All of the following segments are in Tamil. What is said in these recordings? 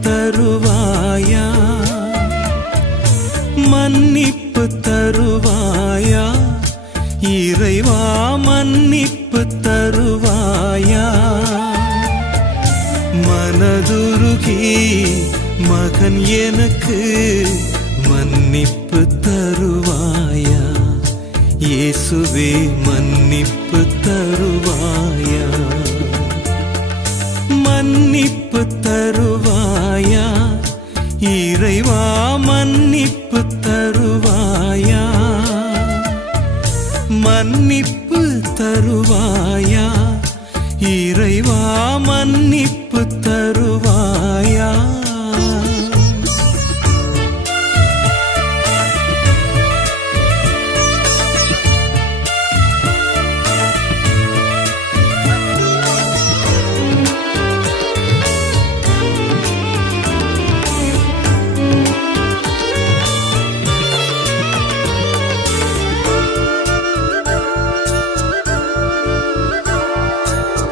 தருவாயா? மன்னிப்பு தருவாயா? இறைவா மன்னிப்பு தருவாயா? மனதுருகி மகன் எனக்கு மன்னிப்பு தருவாயா? இயேசுவே மன்னிப்பு தருவாயா? மன்னிப்பு தருவாயா? தருவாயா? இறைவா மன்னிப்பு தருவாயா? மன்னிப்பு தருவாயா? இறைவா மன்னிப்பு தரு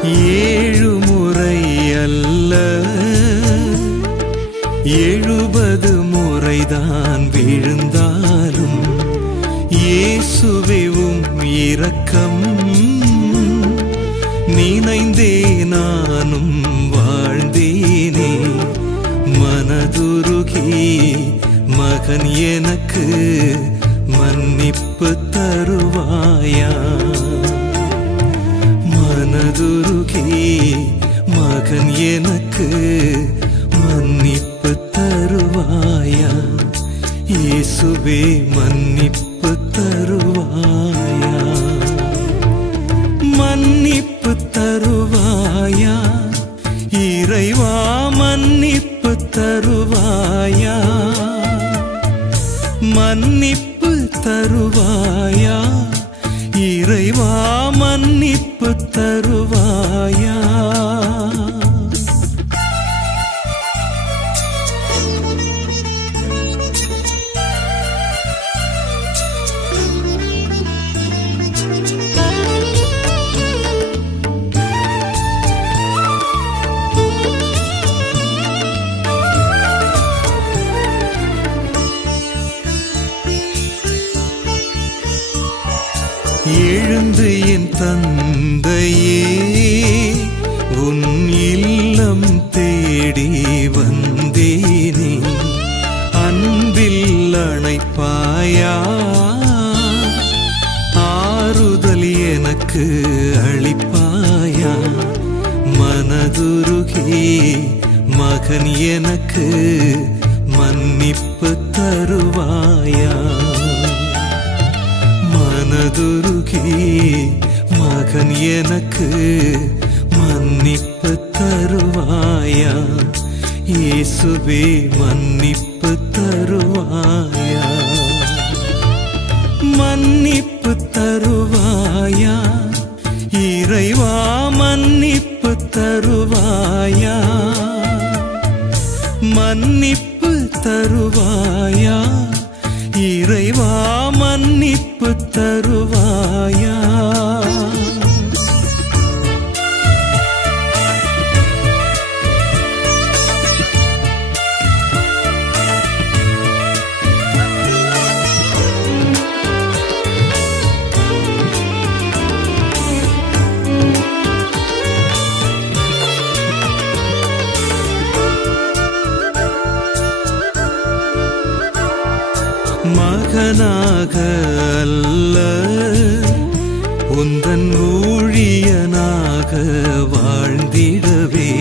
ஏழு முறை அல்ல எழுபது முறைதான் விழுந்தாலும் இயேசுவேவும் இரக்கம். நினைந்தே நானும் வாழ்ந்தேனே. மனதுருகி மகன் எனக்கு மன்னிப்பு தருவாயா? மன்னிப்பு தருவாயா? இறைவா மன்னிப்பு தருவாயா? மன்னிப்பு தருவாயா? இறைவா மன்னிப்பு தருவாயா? எழுந்து என் தந்தையே உன் இல்லம் தேடி வந்தேனே. அன்பில் அணைப்பாயா? ஆறுதல் எனக்கு அளிப்பாயா? மனதுருகே மகன் எனக்கு மன்னிப்பு தருவாயா? மனதுருகி மகன் எனக்கு மன்னிப்பு தருவாயா? இயேசுவே மன்னிப்பு தருவாயா? மன்னிப்பு தருவாயா? இறைவா மன்னிப்பு தருவாயா? மன்னிப்பு தருவாயா? மன்னிப்பு தருவாயா? மகனாக அல்ல உந்தன் ஊழியனாக வாழ்ந்திடவே.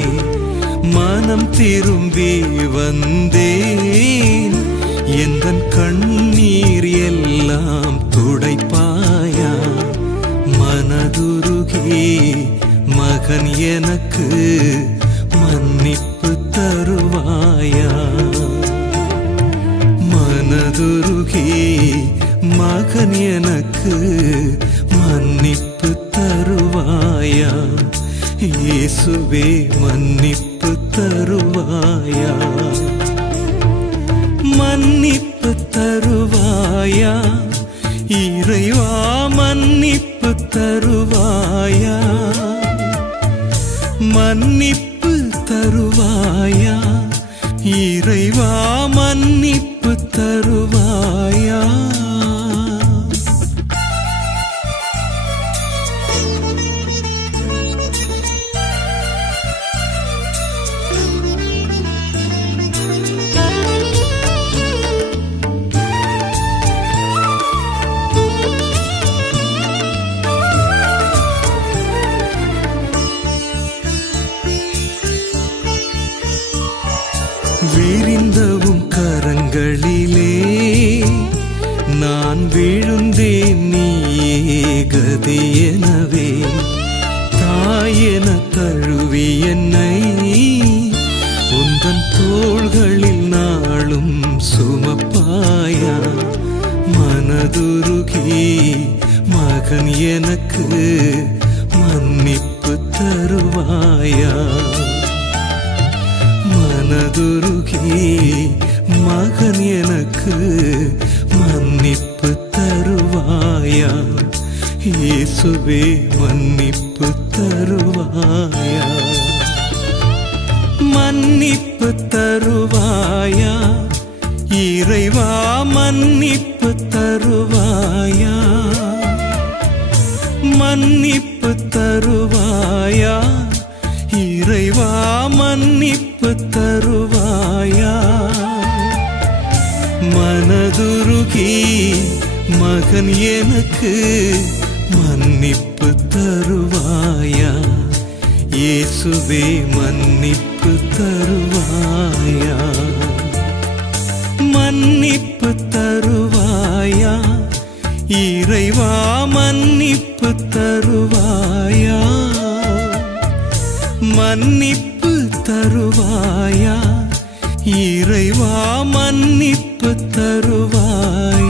மனம் திரும்பி வந்தேன் எந்தன் கண்ணீர் எல்லாம் துடைப்பாயா? மனதுருகி மகன் எனக்கு மன்னிப்பு தருவாயா? துருகி மகன் எனக்கு மன்னிப்பு தருவாயா? இயேசுவே மன்னிப்பு தருவாயா? மன்னிப்பு தருவாயா? இறைவா மன்னிப்பு தருவாயா? மன்னிப்பு தருவாயா? இறைவா மன்னிப்பு தருவாயா விரிந்தவும் கரங்களிலே நான் விழுந்தேன் நீயே கதி எனவே. தாயென தழுவி என்னை உந்தன் தோள்களில் நாளும் சுமப்பாயா. மனதுருகி மகன் எனக்கு மன்னிப்பு தருவாயா. மனதுருகி மகன் எனக்கு மன்னிப்பு தருவாயா? இயேசுவே மன்னிப்பு தருவாயா? மன்னிப்பு தருவாயா? இறைவா மன்னிப்பு தருவாயா? மன்னிப்பு தருவாயா? இறைவா மன்னிப்பு தருவாயா? மனதுருகி மகன் எனக்கு மன்னிப்பு தருவாயா? இயேசுவே மன்னிப்பு தருவாயா? மன்னிப்பு தருவாயா? இறைவா மன்னிப்பு தருவாயா? மன்னிப்பு தருவாயா? இறைவா மன்னிப்பு தருவாய்?